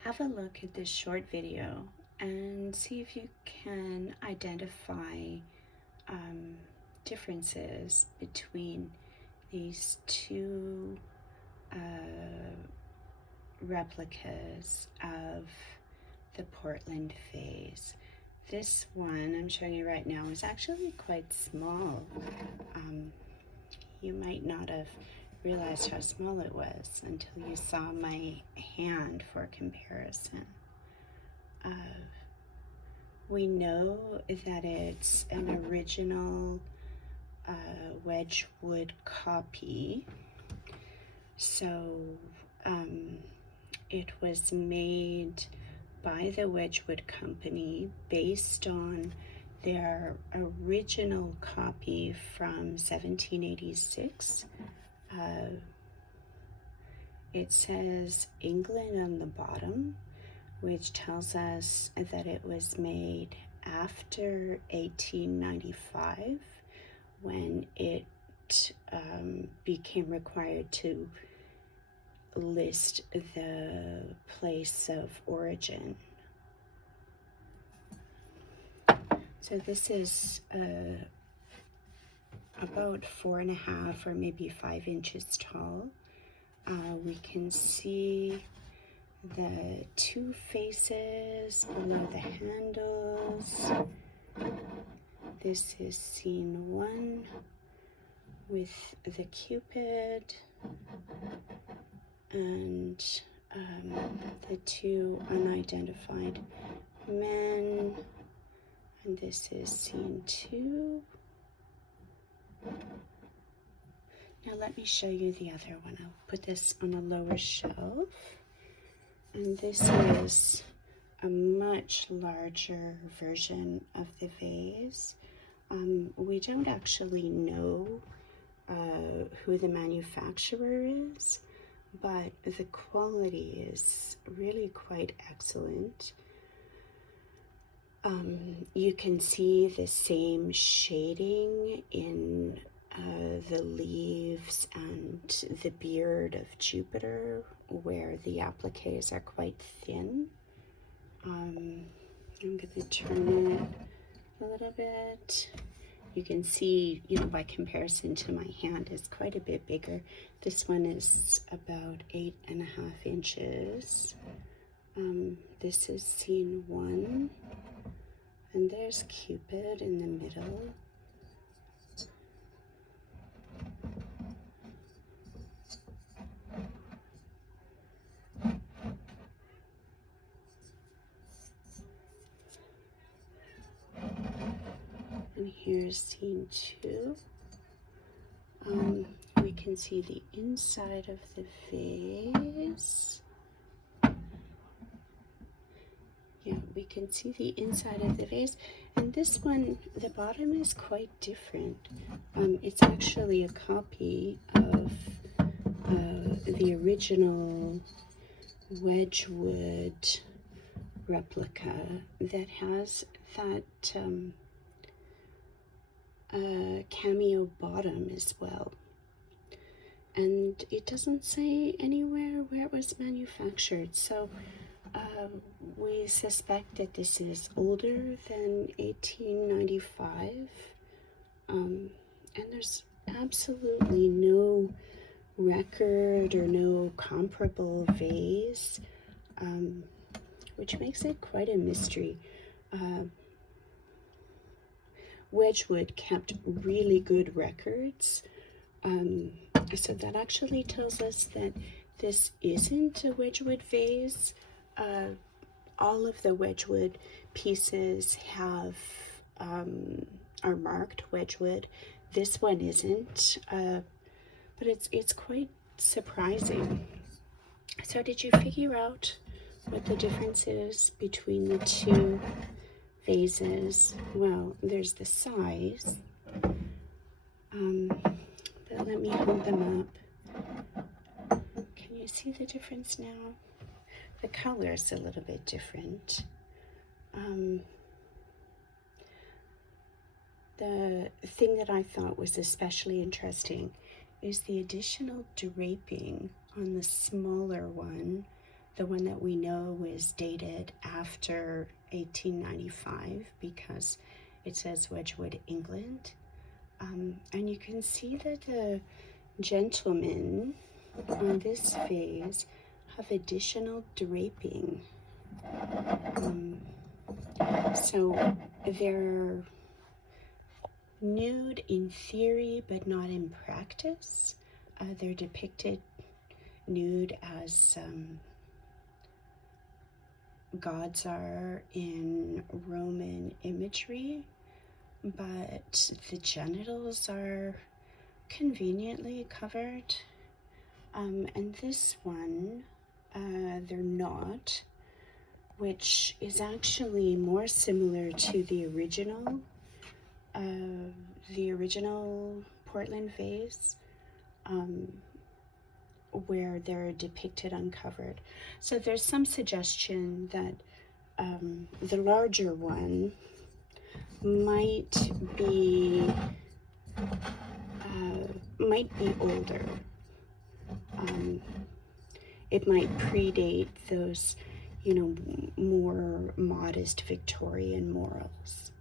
Have a look at this short video and see if you can identify um, differences between these two replicas of the Portland vase. This one I'm showing you right now is actually quite small. You might not have realized how small it was until you saw my hand for comparison. We know that it's an original Wedgwood copy. So it was made by the Wedgwood Company based on their original copy from 1786. It says England on the bottom, which tells us that it was made after 1895, when it became required to list the place of origin. So this is about 4.5 or maybe 5 inches tall. We can see the two faces below the handles. This is scene 1 with the Cupid and the two unidentified men. And this is scene 2. Now let me show you the other one. I'll put this on a lower shelf. And this is a much larger version of the vase. We don't actually know who the manufacturer is, but the quality is really quite excellent. You can see the same shading in the leaves and the beard of Jupiter, where the appliques are quite thin. I'm going to turn it a little bit. You can see, by comparison to my hand, it's quite a bit bigger. This one is about 8.5 inches. This is scene 1, and there's Cupid in the middle. And here's scene 2. We can see the inside of the vase. Yeah, we can see the inside of the vase. And this one, the bottom is quite different. It's actually a copy of the original Wedgwood replica that has that cameo bottom as well. And it doesn't say anywhere where it was manufactured, so we suspect that this is older than 1895, and there's absolutely no record or no comparable vase, which makes it quite a mystery. Wedgwood kept really good records, so that actually tells us that this isn't a Wedgwood vase. All of the Wedgwood pieces have are marked Wedgwood. This one isn't, but it's quite surprising. So did you figure out what the difference is between the two vases? Well, there's the size, but let me hold them up. Can you see the difference now? The color is a little bit different. The thing that I thought was especially interesting is the additional draping on the smaller one The one that we know is dated after 1895 because it says Wedgwood, England. And you can see that the gentlemen on this vase have additional draping. So they're nude in theory, but not in practice. They're depicted nude as gods are in Roman imagery, but the genitals are conveniently covered. And this one, they're not, which is actually more similar to the original Portland vase, where they're depicted uncovered. So there's some suggestion that the larger one might be older. It might predate those, more modest Victorian morals.